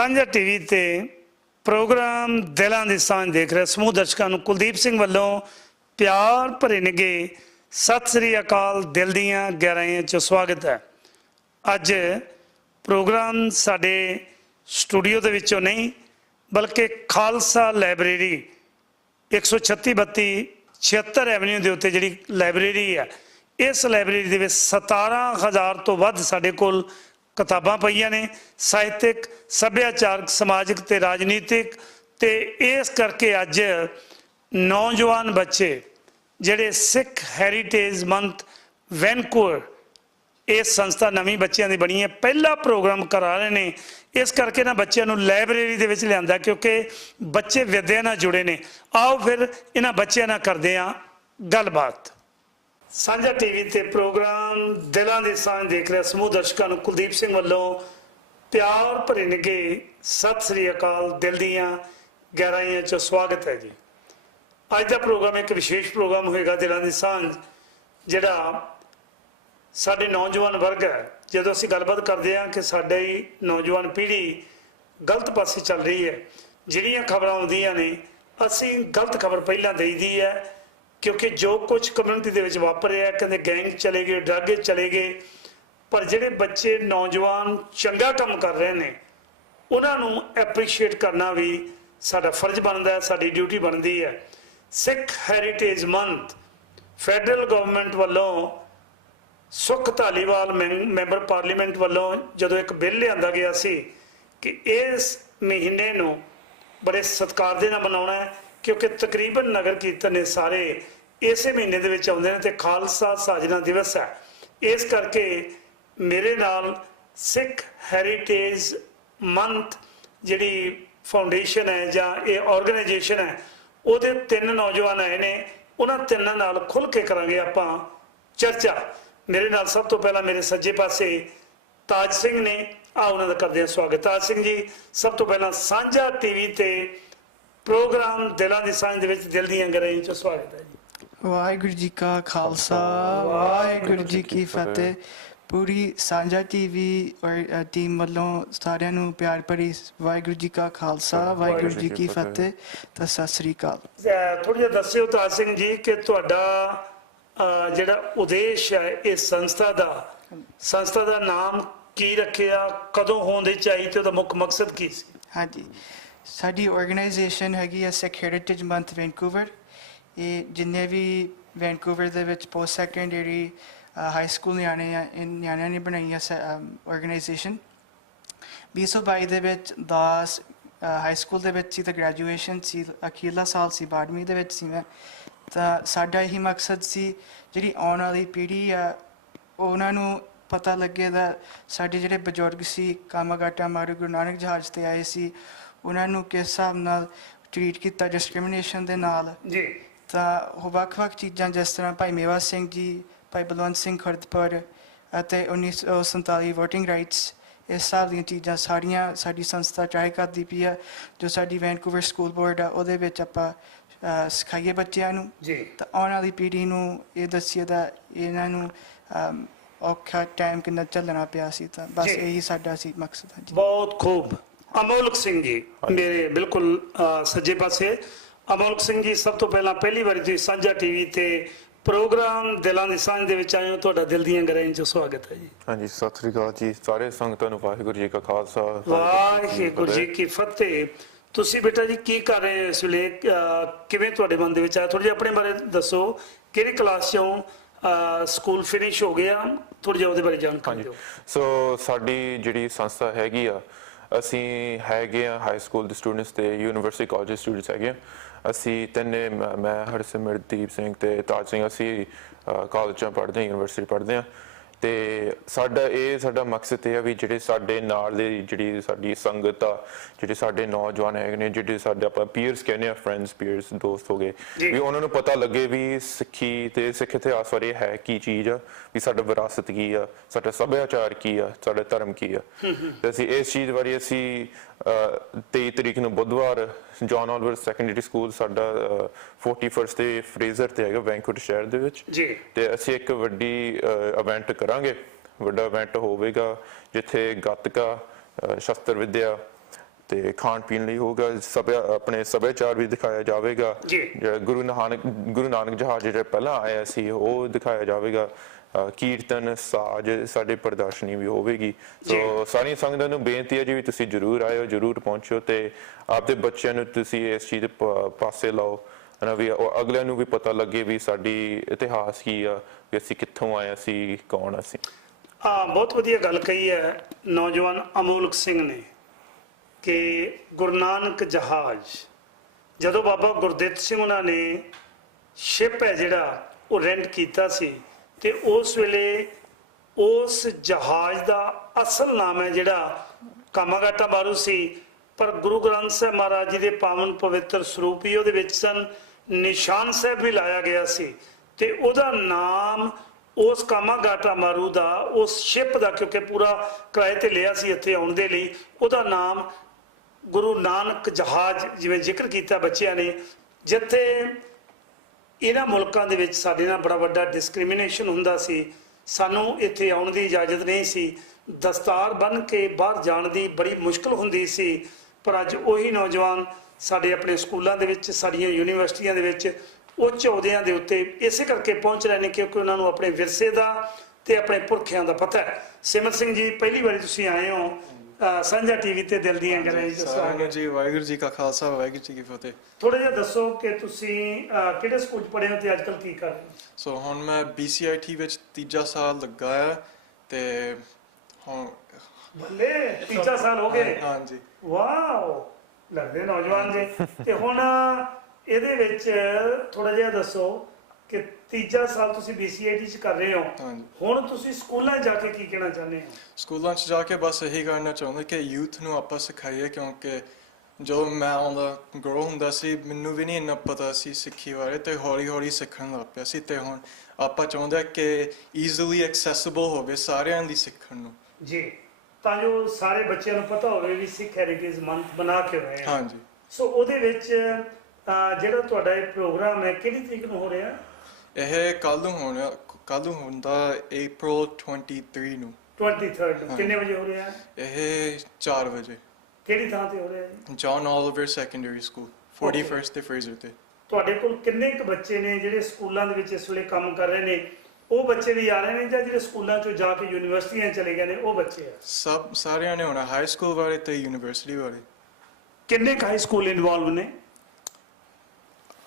ਸਾਂਝਾ ਟੀਵੀ ਤੇ ਪ੍ਰੋਗਰਾਮ ਦਿਲਾਂ ਦੀ ਸਾਂਝ ਦੇਖ ਰਹੇ ਸਮੂਹ ਦਰਸ਼ਕਾਂ ਨੂੰ ਕੁਲਦੀਪ ਸਿੰਘ ਵੱਲੋਂ ਪਿਆਰ ਭਰੇ ਨਿੱਘੇ ਸਤਿ ਸ੍ਰੀ ਅਕਾਲ ਦਿਲ ਦੀਆਂ ਗਹਿਰਾਈਆਂ 'ਚ ਸਵਾਗਤ ਹੈ। ਅੱਜ ਪ੍ਰੋਗਰਾਮ ਸਾਡੇ ਸਟੂਡੀਓ ਦੇ ਵਿੱਚੋਂ ਨਹੀਂ, ਬਲਕਿ ਖਾਲਸਾ ਲਾਇਬ੍ਰੇਰੀ 136 32 76 ਐਵਨਿਊ ਦੇ ਉੱਤੇ ਜਿਹੜੀ ਲਾਇਬ੍ਰੇਰੀ ਹੈ, ਇਸ ਲਾਇਬ੍ਰੇਰੀ ਦੇ ਵਿੱਚ 17000 ਤੋਂ ਵੱਧ ਸਾਡੇ ਕੋਲ ਕਿਤਾਬਾਂ ਪਈਆਂ ਨੇ, ਸਾਹਿਤਿਕ, ਸੱਭਿਆਚਾਰਕ, ਸਮਾਜਿਕ ਤੇ ਰਾਜਨੀਤਿਕ ਤੇ ਇਸ ਕਰਕੇ ਅੱਜ ਨੌਜਵਾਨ ਬੱਚੇ ਜਿਹੜੇ ਸਿੱਖ ਹੈਰੀਟੇਜ ਮੰਥ ਵੈਨਕੂਵਰ ਇਹ ਸੰਸਥਾ ਨਵੀਂ ਬੱਚਿਆਂ ਦੀ ਬਣੀ ਹੈ, ਪਹਿਲਾ ਪ੍ਰੋਗਰਾਮ ਕਰਾ ਰਹੇ ਨੇ। ਇਸ ਕਰਕੇ ਨਾ ਬੱਚਿਆਂ ਨੂੰ ਲਾਇਬ੍ਰੇਰੀ ਦੇ ਵਿੱਚ ਲਿਆਂਦਾ ਕਿਉਂਕਿ ਬੱਚੇ ਵਿਦਿਆ ਨਾਲ ਜੁੜੇ ਨੇ। ਆਓ ਫਿਰ ਇਹਨਾਂ ਬੱਚਿਆਂ ਨਾਲ ਕਰਦੇ ਹਾਂ ਗੱਲਬਾਤ। ਸਾਂਝਾ ਟੀਵੀ ਤੇ ਪ੍ਰੋਗਰਾਮ ਦਿਲਾਂ ਦੀ ਸਾਂਝ ਦੇਖ ਰਿਹਾ ਸਮੂਹ ਦਰਸ਼ਕਾਂ ਨੂੰ ਕੁਲਦੀਪ ਸਿੰਘ ਵੱਲੋਂ ਪਿਆਰ ਭਰੇ ਨਿੱਘੇ ਸਤਿ ਸ੍ਰੀ ਅਕਾਲ, ਦਿਲ ਦੀਆਂ ਗਹਿਰਾਈਆਂ 'ਚ ਸਵਾਗਤ ਹੈ ਜੀ। ਅੱਜ ਦਾ ਪ੍ਰੋਗਰਾਮ ਇੱਕ ਵਿਸ਼ੇਸ਼ ਪ੍ਰੋਗਰਾਮ ਹੋਏਗਾ ਦਿਲਾਂ ਦੀ ਸਾਂਝ, ਜਿਹੜਾ ਸਾਡੇ ਨੌਜਵਾਨ ਵਰਗ ਹੈ। ਜਦੋਂ ਅਸੀਂ ਗੱਲਬਾਤ ਕਰਦੇ ਹਾਂ ਕਿ ਸਾਡੀ ਨੌਜਵਾਨ ਪੀੜ੍ਹੀ ਗਲਤ ਪਾਸੇ ਚੱਲ ਰਹੀ ਹੈ, ਜਿਹੜੀਆਂ ਖਬਰਾਂ ਆਉਂਦੀਆਂ ਨੇ, ਅਸੀਂ ਗਲਤ ਖਬਰ ਪਹਿਲਾਂ ਦੇਈਦੀ ਹੈ ਕਿਉਂਕਿ ਜੋ ਕੁਝ ਕਮਿਊਨਿਟੀ ਦੇ ਵਿੱਚ ਵਾਪਰ ਰਿਹਾ ਕਹਿੰਦੇ ਗੈਂਗ ਚਲੇ ਗਏ ਡਰੱਗ ਚਲੇ ਗਏ, ਪਰ ਜਿਹੜੇ ਬੱਚੇ ਨੌਜਵਾਨ ਚੰਗਾ ਕੰਮ ਕਰ ਰਹੇ ਨੇ, ਉਹਨਾਂ ਨੂੰ ਐਪਰੀਸ਼ੀਏਟ ਕਰਨਾ ਵੀ ਸਾਡਾ ਫਰਜ਼ ਬਣਦਾ ਹੈ, ਸਾਡੀ ਡਿਊਟੀ ਬਣਦੀ ਹੈ। Sikh heritage month federal government ਵੱਲੋਂ ਸੁਖ ਧਾਲੀਵਾਲ ਮੈਂ- ਮੈਂਬਰ ਪਾਰਲੀਮੈਂਟ ਵੱਲੋਂ ਜਦੋਂ ਇੱਕ ਬਿੱਲ ਲਿਆਂਦਾ ਗਿਆ ਸੀ ਕਿ ਇਸ ਮਹੀਨੇ ਨੂੰ ਬੜੇ ਸਤਿਕਾਰ ਦੇ ਨਾਲ ਮਨਾਉਣਾ ਹੈ ਕਿਉਂਕਿ ਤਕਰੀਬਨ ਨਗਰ ਕੀਰਤਨ ਨੇ ਸਾਰੇ ਇਸੇ ਮਹੀਨੇ ਦੇ ਵਿੱਚ ਆਉਂਦੇ ਨੇ ਤੇ ਖਾਲਸਾ ਸਾਜਨਾ ਦਿਵਸ ਹੈ। ਇਸ ਕਰਕੇ ਮੇਰੇ ਨਾਲ ਸਿੱਖ ਹੈਰੀਟੇਜ ਮੰਥ ਜਿਹੜੀ ਫਾਊਂਡੇਸ਼ਨ ਹੈ ਜਾਂ ਇਹ ਆਰਗੇਨਾਈਜੇਸ਼ਨ ਹੈ, ਉਹਦੇ ਤਿੰਨ ਨੌਜਵਾਨ ਆਏ ਨੇ। ਉਹਨਾਂ ਤਿੰਨਾਂ ਨਾਲ ਖੁੱਲ ਕੇ ਕਰਾਂਗੇ ਆਪਾਂ ਚਰਚਾ। ਮੇਰੇ ਨਾਲ ਸਭ ਤੋਂ ਪਹਿਲਾਂ ਮੇਰੇ ਸੱਜੇ ਪਾਸੇ ਤਾਜ ਸਿੰਘ ਨੇ। ਆ ਉਹਨਾਂ ਦਾ ਕਰਦੇ ਹਾਂ ਸਵਾਗਤ। ਤਾਜ ਸਿੰਘ ਜੀ, ਸਭ ਤੋਂ ਪਹਿਲਾਂ ਸਾਂਝਾ ਟੀਵੀ ਤੇ ਪ੍ਰੋਗਰਾਮ ਦਿਲਾਂ ਦੀ ਸਾਂਝ ਦੇ ਵਿੱਚ ਦਿਲ ਦੀਆਂ ਗਹਿਰਾਈਆਂ ਚ ਸਵਾਗਤ ਹੈ ਜੀ। ਵਾਹਿਗੁਰੂ ਜੀ ਕਾ ਖਾਲਸਾ ਵਾਹਿਗੁਰੂ ਜੀ ਕੀ ਫਤਿਹ। ਪੂਰੀ ਸਾਂਝਾ ਟੀਵੀ ਔਰ ਟੀਮ ਵੱਲੋਂ ਸਾਰਿਆਂ ਨੂੰ ਪਿਆਰ ਭਰੀ ਵਾਹਿਗੁਰੂ ਜੀ ਕਾ ਖਾਲਸਾ ਵਾਹਿਗੁਰੂ ਜੀ ਕੀ ਫਤਿਹ। ਤਾਂ ਸਤਿ ਸ੍ਰੀ ਅਕਾਲ। ਥੋੜਾ ਜਿਹਾ ਦੱਸਿਓ ਤਾਜ ਸਿੰਘ ਜੀ ਕਿ ਤੁਹਾਡਾ ਜਿਹੜਾ ਉਦੇਸ਼ ਹੈ ਇਸ ਸੰਸਥਾ ਦਾ ਸੰਸਥਾ ਦਾ ਨਾਮ ਕੀ ਰੱਖਿਆ ਕਦੋਂ ਹੋਣ ਦੇ ਚਾਹੀ ਤੇ ਉਹਦਾ ਮੁੱਖ ਮਕਸਦ ਕੀ ਸੀ? ਹਾਂਜੀ। ਸਾਡੀ ਆਰਗੇਨਾਈਜੇਸ਼ਨ ਹੈਗੀ ਹੈ ਸਿੱਖ ਹੈਰੀਟੇਜ ਮੰਥ ਵੈਨਕੂਵਰ ਇਹ ਜਿੰਨੇ ਵੀ ਵੈਂਕੂਵਰ ਦੇ ਵਿੱਚ ਪੋਸਟ ਸੈਕੰਡਰੀ ਹਾਈ ਸਕੂਲ ਨਿਆਣੇ ਆ, ਇਹ ਨਿਆਣਿਆਂ ਨੇ ਬਣਾਈ ਹੈ ਆਰਗੇਨਾਈਜੇਸ਼ਨ 2022 ਦੇ ਵਿੱਚ 10 ਹਾਈ ਸਕੂਲ ਦੇ ਵਿੱਚ ਸੀ ਤਾਂ ਗ੍ਰੈਜੂਏਸ਼ਨ ਸੀ, ਅਖੀਰਲਾ ਸਾਲ ਸੀ 12ਵੀਂ ਦੇ ਵਿੱਚ ਸੀ ਮੈਂ। ਤਾਂ ਸਾਡਾ ਇਹੀ ਮਕਸਦ ਸੀ, ਜਿਹੜੀ ਆਉਣ ਵਾਲੀ ਪੀੜ੍ਹੀ ਆ, ਉਹਨਾਂ ਨੂੰ ਪਤਾ ਲੱਗੇ ਦਾ ਸਾਡੇ ਜਿਹੜੇ ਬਜ਼ੁਰਗ ਸੀ, ਕਾਮਾਗਾਟਾ ਮਾਰੂ ਗੁਰੂ ਨਾਨਕ ਜਹਾਜ਼ ਤੇ ਆਏ ਸੀ ਉਹਨਾਂ ਨੂੰ ਕਿਸ ਹਿਸਾਬ ਨਾਲ ਟ੍ਰੀਟ ਕੀਤਾ ਡਿਸਕ੍ਰਿਮੀਨੇਸ਼ਨ ਦੇ ਨਾਲ? ਜੀ। ਤਾਂ ਉਹ ਵੱਖ-ਵੱਖ ਚੀਜ਼ਾਂ ਜਿਸ ਤਰ੍ਹਾਂ ਭਾਈ ਮੇਵਾ ਸਿੰਘ ਜੀ ਭਾਈ ਬਲਵੰਤ ਸਿੰਘ ਖਰਦਪੁਰ ਅਤੇ 1947 VOTING ਰਾਈਟਸ ਇਸ ਹਿਸਾਬ ਦੀਆਂ ਚੀਜ਼ਾਂ ਸਾਰੀਆਂ ਸਾਡੀ ਸੰਸਥਾ ਟਰਾਈ ਕਰਦੀ ਪਈ ਆ ਜੋ ਸਾਡੀ ਵੈਨਕੂਵਰ ਸਕੂਲ ਬੋਰਡ ਆ ਉਹਦੇ ਵਿੱਚ ਆਪਾਂ ਸਿਖਾਈਏ ਬੱਚਿਆਂ ਨੂੰ। ਜੀ। ਤਾਂ ਆਉਣ ਵਾਲੀ ਪੀੜ੍ਹੀ ਨੂੰ ਇਹ ਦੱਸੀਏ ਦਾ ਇਹਨਾਂ ਨੂੰ ਔਖਾ ਟਾਈਮ ਕਿੰਨਾ ਚੱਲਣਾ ਪਿਆ ਸੀ ਤਾਂ ਬਸ। ਇਹੀ ਸਾਡਾ ਸੀ ਮਕਸਦ ਹੈ ਜੀ। ਬਹੁਤ ਖੂਬ। ਅਮੋਲਕ ਸਿੰਘ ਜੀ ਮੇਰੇ ਬਿਲਕੁਲ ਸੱਜੇ ਪਾਸੇ। ਅਮੋਲਕ ਸਿੰਘ ਜੀ ਸਭ ਤੋਂ ਪਹਿਲਾਂ ਪਹਿਲੀ ਵਾਰੀ ਤੁਸੀਂ ਸਾਂਝਾ ਟੀਵੀ ਤੇ ਪ੍ਰੋਗਰਾਮ ਦਿਲਾਂ ਦੀ ਸਾਂਝ ਦੇ ਵਿੱਚ ਆਏ ਹੋ ਤੁਹਾਡਾ ਦਿਲ ਦੀਆਂ ਗਹਿਰਾਈਆਂ 'ਚ ਸਵਾਗਤ ਹੈ ਜੀ। ਹਾਂਜੀ ਸਤਿ ਸ੍ਰੀ ਅਕਾਲ ਜੀ। ਸਾਰੇ ਸੰਗਤਾਂ ਨੂੰ ਵਾਹਿਗੁਰੂ ਜੀ ਕਾ ਖਾਲਸਾ ਵਾਹਿਗੁਰੂ ਜੀ ਕੀ ਫਤਿਹ। ਤੁਸੀਂ ਬੇਟਾ ਜੀ ਕੀ ਕਰ ਰਹੇ ਹੋ ਇਸ ਵੇਲੇ? ਕਿਵੇਂ ਤੁਹਾਡੇ ਮਨ ਦੇ ਵਿੱਚ ਆਇਆ? ਥੋੜੀ ਜਿਹੀ ਆਪਣੇ ਬਾਰੇ ਦੱਸੋ। ਕਿਹੜੀ ਕਲਾਸ 'ਚ ਹੋ? ਸਕੂਲ ਫਿਨਿਸ਼ ਹੋ ਗਿਆ। ਥੋੜਾ ਜਿਹਾ ਉਹਦੇ ਬਾਰੇ ਜਾਣਕਾਰੀ ਦਿਓ। ਸੋ ਸਾਡੀ ਜਿਹੜੀ ਸੰਸਥਾ ਹੈਗੀ ਆ ਅਸੀਂ ਹੈਗੇ ਆ ਹਾਈ ਸਕੂਲ ਦੇ ਸਟੂਡੈਂਟਸ ਤੇ ਯੂਨੀਵਰਸਿਟੀ ਕਾਲਜ ਸਟੂਡੈਂਟਸ ਹੈਗੇ ਆ ਅਸੀਂ ਤਿੰਨੇ ਮੈਂ ਮੈਂ, ਹਰਸਿਮਰਦੀਪ ਸਿੰਘ ਤੇ ਤਾਜ ਸਿੰਘ, ਅਸੀਂ ਕਾਲਜਾਂ ਪੜ੍ਹਦੇ ਹਾਂ ਯੂਨੀਵਰਸਿਟੀ ਪੜ੍ਹਦੇ ਆ ਤੇ ਸਾਡਾ ਇਹ ਸਾਡਾ ਮਕਸਦ ਇਹ ਆ ਵੀ ਜਿਹੜੇ ਸਾਡੇ ਨਾਲ ਦੇ ਜਿਹੜੀ ਸਾਡੀ ਸੰਗਤ ਆ ਜਿਹੜੇ ਸਾਡੇ ਨੌਜਵਾਨ ਹੈਗੇ ਨੇ ਜਿਹੜੇ ਸਾਡੇ ਆਪਾਂ ਪੀਅਰਸ ਕਹਿੰਦੇ ਆ ਫਰੈਂਡਸ ਪੀਅਰਸ ਦੋਸਤ ਹੋ ਗਏ। ਵੀ ਉਹਨਾਂ ਨੂੰ ਪਤਾ ਲੱਗੇ ਵੀ ਸਿੱਖੀ ਤੇ ਸਿੱਖ ਇਤਿਹਾਸ ਬਾਰੇ ਹੈ ਕੀ ਚੀਜ਼ ਆ ਵੀ ਸਾਡਾ ਵਿਰਾਸਤ ਕੀ ਆ ਸਾਡਾ ਸੱਭਿਆਚਾਰ ਕੀ ਆ ਸਾਡਾ ਧਰਮ ਕੀ ਆ ਤੇ ਅਸੀਂ ਇਸ ਚੀਜ਼ ਬਾਰੇ ਅਸੀਂ 23 ਤਰੀਕ ਨੂੰ ਬੁੱਧਵਾਰ ਜੌਨ ਆਲਵਰ ਸੈਕੰਡਰੀ ਸਕੂਲ ਸਾਡਾ ਅਹ, 41st ਤੇ ਫਰੇਜ਼ਰ ਤੇ ਹੈਗਾ ਵੈਂਕੂਵਰ ਸ਼ਹਿਰ ਦੇ ਵਿੱਚ। ਜੀ। ਤੇ ਅਸੀਂ ਇੱਕ ਵੱਡੀ ਇਵੈਂਟ ਕਰਾਂਗੇ। ਵੱਡਾ ਇਵੈਂਟ ਹੋਵੇਗਾ ਜਿੱਥੇ ਗੱਤਕਾ ਸ਼ਸਤਰ ਵਿਦਿਆ ਤੇ ਖਾਣ ਪੀਣ ਲਈ ਹੋਗਾ ਸਭਿਆ ਆਪਣੇ ਸੱਭਿਆਚਾਰ ਵੀ ਦਿਖਾਇਆ ਜਾਵੇਗਾ। ਜੀ। ਜਿਹੜਾ ਗੁਰੂ ਨਾਨਕ ਗੁਰੂ ਨਾਨਕ ਜਹਾਜ਼ ਜਿਹੜਾ ਪਹਿਲਾਂ ਆਇਆ ਸੀ ਉਹ ਦਿਖਾਇਆ ਜਾਵੇਗਾ। ਕੀਰਤਨ ਸਾਜ ਸਾਡੇ ਪ੍ਰਦਰਸ਼ਨੀ ਵੀ ਹੋਵੇਗੀ। ਸੋ ਸਾਰੀਆਂ ਸੰਗਤਾਂ ਨੂੰ ਬੇਨਤੀ ਹੈ ਜੀ ਵੀ ਤੁਸੀਂ ਜਰੂਰ ਆਇਓ ਜਰੂਰ ਪਹੁੰਚੋ ਤੇ ਆਪਦੇ ਬੱਚਿਆਂ ਨੂੰ ਤੁਸੀਂ ਇਸ ਚੀਜ਼ ਦੇ ਪਾਸੇ ਲਾਓ। ਹਨਾ ਵੀ ਅਗਲਿਆਂ ਨੂੰ ਵੀ ਪਤਾ ਲੱਗੇ ਵੀ ਸਾਡੀ ਇਤਿਹਾਸ ਕੀ ਆ ਵੀ ਅਸੀਂ ਕਿੱਥੋਂ ਆਏ ਅਸੀਂ ਕੌਣ ਅਸੀਂ। ਆ ਬਹੁਤ ਵਧੀਆ ਗੱਲ ਕਹੀ ਹੈ ਨੌਜਵਾਨ ਅਮੋਲਕ ਸਿੰਘ ਨੇ। ਕਿ ਗੁਰੂ ਨਾਨਕ ਜਹਾਜ਼, ਜਦੋਂ ਬਾਬਾ ਗੁਰਦਿੱਤ ਸਿੰਘ ਉਹਨਾਂ ਨੇ ਸ਼ਿਪ ਹੈ ਜਿਹੜਾ ਉਹ ਰੈਂਟ ਕੀਤਾ ਸੀ ਤੇ ਉਸ ਵੇਲੇ ਉਸ ਜਹਾਜ਼ ਦਾ ਅਸਲ ਨਾਮ ਹੈ ਜਿਹੜਾ ਕਾਮਾਗਾਟਾ ਮਾਰੂ ਸੀ, ਪਰ ਗੁਰੂ ਗ੍ਰੰਥ ਸਾਹਿਬ ਮਹਾਰਾਜ ਜੀ ਦੇ ਪਾਵਨ ਪਵਿੱਤਰ ਸਰੂਪ ਹੀ ਉਹਦੇ ਵਿੱਚ ਸਨ, ਨਿਸ਼ਾਨ ਸਾਹਿਬ ਵੀ ਲਾਇਆ ਗਿਆ ਸੀ ਤੇ ਉਹਦਾ ਨਾਮ ਉਸ ਕਾਮਾਗਾਟਾ ਮਾਰੂ ਦਾ, ਉਸ ਸ਼ਿਪ ਦਾ ਕਿਉਂਕਿ ਪੂਰਾ ਕਿਰਾਏ ਤੇ ਲਿਆ ਸੀ ਇੱਥੇ ਆਉਣ ਦੇ ਲਈ, ਉਹਦਾ ਨਾਮ ਗੁਰੂ ਨਾਨਕ ਜਹਾਜ਼ ਜਿਵੇਂ ਜ਼ਿਕਰ ਕੀਤਾ ਬੱਚਿਆਂ ਨੇ, ਜਿੱਥੇ ਇਹਨਾਂ ਮੁਲਕਾਂ ਦੇ ਵਿੱਚ ਸਾਡੇ ਨਾਲ ਬੜਾ ਵੱਡਾ ਡਿਸਕ੍ਰਿਮੀਨੇਸ਼ਨ ਹੁੰਦਾ ਸੀ, ਸਾਨੂੰ ਇੱਥੇ ਆਉਣ ਦੀ ਇਜਾਜ਼ਤ ਨਹੀਂ ਸੀ, ਦਸਤਾਰ ਬੰਨ ਕੇ ਬਾਹਰ ਜਾਣ ਦੀ ਬੜੀ ਮੁਸ਼ਕਲ ਹੁੰਦੀ ਸੀ, ਪਰ ਅੱਜ ਉਹੀ ਨੌਜਵਾਨ ਸਾਡੇ ਆਪਣੇ ਸਕੂਲਾਂ ਦੇ ਵਿੱਚ, ਸਾਡੀਆਂ ਯੂਨੀਵਰਸਿਟੀਆਂ ਦੇ ਵਿੱਚ ਉੱਚ ਅਹੁਦਿਆਂ ਦੇ ਉੱਤੇ ਇਸੇ ਕਰਕੇ ਪਹੁੰਚ ਰਹੇ ਨੇ ਕਿਉਂਕਿ ਉਹਨਾਂ ਨੂੰ ਆਪਣੇ ਵਿਰਸੇ ਦਾ ਤੇ ਆਪਣੇ ਪੁਰਖਿਆਂ ਦਾ ਪਤਾ ਹੈ। ਸਿਮਰ ਸਿੰਘ ਜੀ, ਪਹਿਲੀ ਵਾਰੀ ਤੁਸੀਂ ਆਏ ਹੋ ਸਾਂਝਾ ਟੀਵੀ ਤੇ ਦਿਲ ਦੀਆਂ ਗੱਲਾਂ ਜੀ ਸਾਰਿਆਂ ਨੂੰ ਜੀ ਵਾਹਿਗੁਰੂ ਜੀ ਕਾ ਖਾਲਸਾ ਵਾਹਿਗੁਰੂ ਜੀ ਕੀ ਫਤਿਹ। ਥੋੜਾ ਜਿਹਾ ਦੱਸੋ ਕਿ ਤੁਸੀਂ ਅਹ, ਕਿਹੜੇ ਸਕੂਲ 'ਚ ਪੜ੍ਹੇ ਹੋ ਤੇ ਅੱਜਕੱਲ ਕੀ ਕਰ ਰਹੇ ਹੋ? ਸੋ ਹੁਣ ਮੈਂ BCIT ਵਿੱਚ ਤੀਜਾ ਸਾਲ ਲੱਗਾ ਆ ਤੇ ਹੁਣ ਬੱਲੇ ਤੀਜਾ ਸਾਲ ਹੋ ਗਏ। ਹਾਂਜੀ। ਵਾਓ ਲੱਗਦੇ ਨੌਜਵਾਨ ਜੀ। ਤੇ ਹੁਣ ਇਹਦੇ ਵਿੱਚ ਥੋੜਾ ਜਿਹਾ ਦੱਸੋ ਕਿ ਤੀਜਾ ਸਾਲ ਤੁਸੀਂ BCIT 'ਚ ਕਰ ਰਹੇ ਹੋ। ਹਾਂਜੀ। ਹੁਣ ਤੁਸੀਂ ਸਕੂਲਾਂ ਜਾ ਕੇ ਕੀ ਕਹਿਣਾ ਚਾਹੁੰਦੇ ਹੋ? ਸਕੂਲਾਂ 'ਚ ਜਾ ਕੇ ਬਸ ਇਹੀ ਕਰਨਾ ਚਾਹੁੰਦਾ ਕਿ ਯੂਥ ਨੂੰ ਆਪਾਂ ਸਿਖਾਈਏ ਕਿਉਂਕਿ ਜਦੋਂ ਮੈਂ ਆਉਂਦਾ ਗਰੋ ਹੁੰਦਾ ਸੀ ਮੈਨੂੰ ਵੀ ਨਹੀਂ ਇੰਨਾ ਪਤਾ ਸੀ ਸਿੱਖੀ ਬਾਰੇ ਤੇ ਹੌਲੀ ਹੌਲੀ ਸਿੱਖਣ ਲੱਗ ਪਿਆ ਸੀ ਤੇ ਹੁਣ ਆਪਾਂ ਚਾਹੁੰਦੇ ਕਿ ਈਜ਼ੀਲੀ ਐਕਸੈਸਿਬਲ ਹੋਵੇ ਸਾਰਿਆਂ ਦੀ ਸਿੱਖਣ ਨੂੰ। ਜੀ ਤਾਂ ਜੋ ਸਾਰੇ ਬੱਚਿਆਂ ਨੂੰ ਪਤਾ ਹੋਵੇ ਵੀ ਸਿੱਖ ਹੈਰੀਟੇਜ ਮੰਥ ਬਣਾ ਕੇ ਰਹੇ ਹਾਂ ਹਾਂਜੀ। ਸੋ ਉਹਦੇ ਵਿੱਚ ਅਹ, ਜਿਹੜਾ ਤੁਹਾਡਾ ਇਹ ਪ੍ਰੋਗਰਾਮ ਹੈ ਕਿਹੜੀ ਤਰੀਕ ਨੂੰ ਹੋ ਰਿਹਾ? ਇਹ ਕੱਲ ਨੂੰ ਹੋਣਾ ਕੱਲ ਨੂੰ ਹੁੰਦਾ April 23 ਨੂੰ। 23rd ਨੂੰ। ਕਿੰਨੇ ਵਜੇ ਹੋ ਰਿਹਾ? ਹੈ ਇਹ 4 ਵਜੇ। ਕਿਹੜੀ ਥਾਂ ਤੇ ਹੋ ਰਿਹਾ ਹੈ ਜੌਨ ਆਲੀਵਰ ਸੈਕੰਡਰੀ ਸਕੂਲ 41st ਤੇ ਫਰੇਜ਼ਰ ਤੇ। ਤੁਹਾਡੇ ਕੋਲ ਕਿੰਨੇ ਕੁ ਬੱਚੇ ਨੇ ਜਿਹੜੇ ਸਕੂਲਾਂ ਦੇ ਵਿੱਚ ਇਸ ਵੇਲੇ ਕੰਮ ਕਰ ਰਹੇ ਨੇ? ਉਹ ਬੱਚੇ ਵੀ ਆ ਰਹੇ ਨੇ ਜਾਂ ਜਿਹੜੇ ਸਕੂਲਾਂ ਚੋਂ ਜਾ ਕੇ ਯੂਨੀਵਰਸਿਟੀਆਂ ਚਲੇ ਗਏ ਨੇ ਉਹ ਬੱਚੇ ਆ? ਸਭ ਸਾਰਿਆਂ ਨੇ ਹੋਣਾ ਹਾਈ ਸਕੂਲ ਵਾਲੇ ਤੇ ਯੂਨੀਵਰਸਿਟੀ ਵਾਲੇ। ਕਿੰਨੇ ਕੁ ਹਾਈ ਸਕੂਲ ਇਨਵੋਲਵ ਨੇ?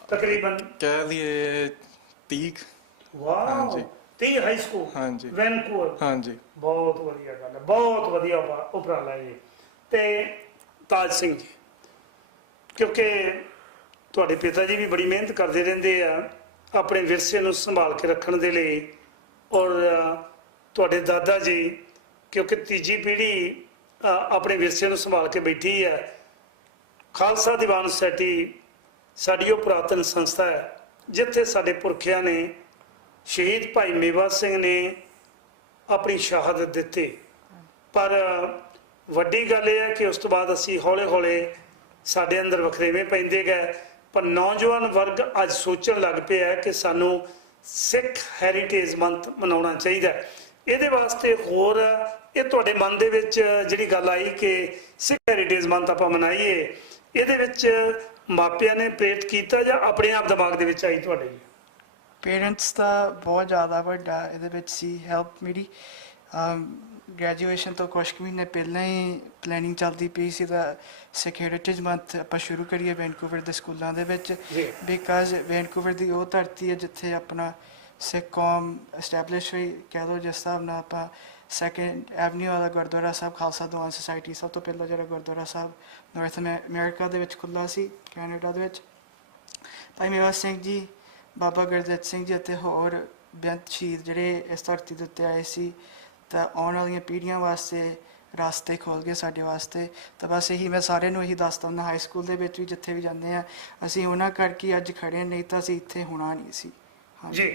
ਤਕਰੀਬਨ? ਕਹਿ ਲਈਏ 30 ਵਾਓ ਹਾਂਜੀ। 30 ਹਾਈ ਸਕੂਲ ਹਾਂਜੀ। ਵੈਨਕੂਵਰ ਹਾਂਜੀ। ਬਹੁਤ ਵਧੀਆ ਗੱਲ ਹੈ ਬਹੁਤ ਵਧੀਆ ਉਪਰਾ- ਉਪਰਾਲਾ ਜੀ। ਤੇ ਤਾਜ ਸਿੰਘ ਜੀ ਕਿਉਂਕਿ ਤੁਹਾਡੇ ਪਿਤਾ ਜੀ ਵੀ ਬੜੀ ਮਿਹਨਤ ਕਰਦੇ ਰਹਿੰਦੇ ਆ ਆਪਣੇ ਵਿਰਸੇ ਨੂੰ ਸੰਭਾਲ ਕੇ ਰੱਖਣ ਦੇ ਲਈ ਔਰ ਅ, ਤੁਹਾਡੇ ਦਾਦਾ ਜੀ ਕਿਉਂਕਿ ਤੀਜੀ ਪੀੜ੍ਹੀ ਅ, ਆਪਣੇ ਵਿਰਸੇ ਨੂੰ ਸੰਭਾਲ ਕੇ ਬੈਠੀ ਹੈ। ਖਾਲਸਾ ਦੀਵਾਨ ਸੋਸਾਇਟੀ ਸਾਡੀ ਉਹ ਪੁਰਾਤਨ ਸੰਸਥਾ ਹੈ। ਜਿੱਥੇ ਸਾਡੇ ਪੁਰਖਿਆਂ ਨੇ ਸ਼ਹੀਦ ਭਾਈ ਮੇਵਾ ਸਿੰਘ ਨੇ ਆਪਣੀ ਸ਼ਹਾਦਤ ਦਿੱਤੀ। ਪਰ ਵੱਡੀ ਗੱਲ ਇਹ ਹੈ ਕਿ ਉਸ ਤੋਂ ਬਾਅਦ ਅਸੀਂ ਹੌਲੇ-ਹੌਲੇ ਸਾਡੇ ਅੰਦਰ ਵਖਰੇਵੇਂ ਪੈਂਦੇ ਗਏ। ਪਰ ਨੌਜਵਾਨ ਵਰਗ ਅੱਜ ਸੋਚਣ ਲੱਗ ਪਿਆ ਹੈ ਕਿ ਸਾਨੂੰ ਸਿੱਖ ਹੈਰੀਟੇਜ ਮੰਥ ਮਨਾਉਣਾ ਚਾਹੀਦਾ ਹੈ। ਇਹਦੇ ਵਾਸਤੇ ਹੋਰ ਇਹ ਤੁਹਾਡੇ ਮਨ ਦੇ ਵਿੱਚ ਜਿਹੜੀ ਗੱਲ ਆਈ ਕਿ ਸਿੱਖ ਹੈਰੀਟੇਜ ਮੰਥ ਆਪਾਂ ਮਨਾਈਏ, ਇਹਦੇ ਵਿੱਚ ਮਾਪਿਆਂ ਨੇ ਪ੍ਰੇਰਿਤ ਕੀਤਾ ਜਾਂ ਆਪਣੇ ਆਪ ਦਿਮਾਗ ਦੇ ਵਿੱਚ ਆਈ ਤੁਹਾਡੇ ਪੇਰੈਂਟਸ ਦਾ ਬਹੁਤ ਜ਼ਿਆਦਾ ਵੱਡਾ ਇਹਦੇ ਵਿੱਚ ਸੀ ਹੈਲਪ ਮੇਰੀ। ਗ੍ਰੈਜੂਏਸ਼ਨ ਤੋਂ ਕੁਝ ਕੁ ਮਹੀਨੇ ਪਹਿਲਾਂ ਹੀ ਪਲੈਨਿੰਗ ਚੱਲਦੀ ਪਈ ਸੀ ਦਾ ਸਿੱਖ ਹੈਰੀਟੇਜ ਮੰਥ ਆਪਾਂ ਸ਼ੁਰੂ ਕਰੀਏ ਵੈਨਕੂਵਰ ਦੇ ਸਕੂਲਾਂ ਦੇ ਵਿੱਚ। ਬਿਕਾਜ਼ ਵੈਨਕੂਵਰ ਦੀ ਉਹ ਧਰਤੀ ਹੈ ਜਿੱਥੇ ਆਪਣਾ ਸਿੱਖ ਕੌਮ ਐਸਟੈਬਲਿਸ਼ ਹੋਈ, ਕਹਿ ਲਓ ਜਿਸ ਹਿਸਾਬ ਨਾਲ ਆਪਾਂ ਸੈਕੰਡ ਐਵਨਿਊ ਵਾਲਾ ਗੁਰਦੁਆਰਾ ਸਾਹਿਬ, ਖਾਲਸਾ ਦੀਵਾਨ ਸੁਸਾਇਟੀ ਸਭ ਤੋਂ ਪਹਿਲਾਂ ਜਿਹੜਾ ਗੁਰਦੁਆਰਾ ਸਾਹਿਬ ਨਾਰਥ ਅਮਰੀਕਾ ਦੇ ਵਿੱਚ ਖੁੱਲਾ ਸੀ ਕੈਨੇਡਾ ਦੇ ਵਿੱਚ। ਭਾਈ ਮੇਵਾ ਸਿੰਘ ਜੀ, ਬਾਬਾ ਗੁਰਦਿੱਤ ਸਿੰਘ ਜੀ ਅਤੇ ਹੋਰ ਬੇਅੰਤ ਸ਼ਹੀਦ ਜਿਹੜੇ ਇਸ ਧਰਤੀ ਦੇ ਉੱਤੇ ਆਏ ਸੀ, ਤਾਂ ਆਉਣ ਵਾਲੀਆਂ ਪੀੜ੍ਹੀਆਂ ਵਾਸਤੇ ਰਾਸਤੇ ਖੋਲ ਗਏ ਸਾਡੇ ਵਾਸਤੇ। ਤਾਂ ਬਸ ਇਹੀ ਮੈਂ ਸਾਰਿਆਂ ਨੂੰ ਇਹੀ ਦੱਸਦਾ ਹੁੰਦਾ ਹਾਈ ਸਕੂਲ ਦੇ ਵਿੱਚ ਵੀ ਜਿੱਥੇ ਵੀ ਜਾਂਦੇ ਆ, ਅਸੀਂ ਉਹਨਾਂ ਕਰਕੇ ਅੱਜ ਖੜੇ ਨਹੀਂ ਤਾਂ ਅਸੀਂ ਇੱਥੇ ਹੋਣਾ ਨਹੀਂ ਸੀ। ਜੀ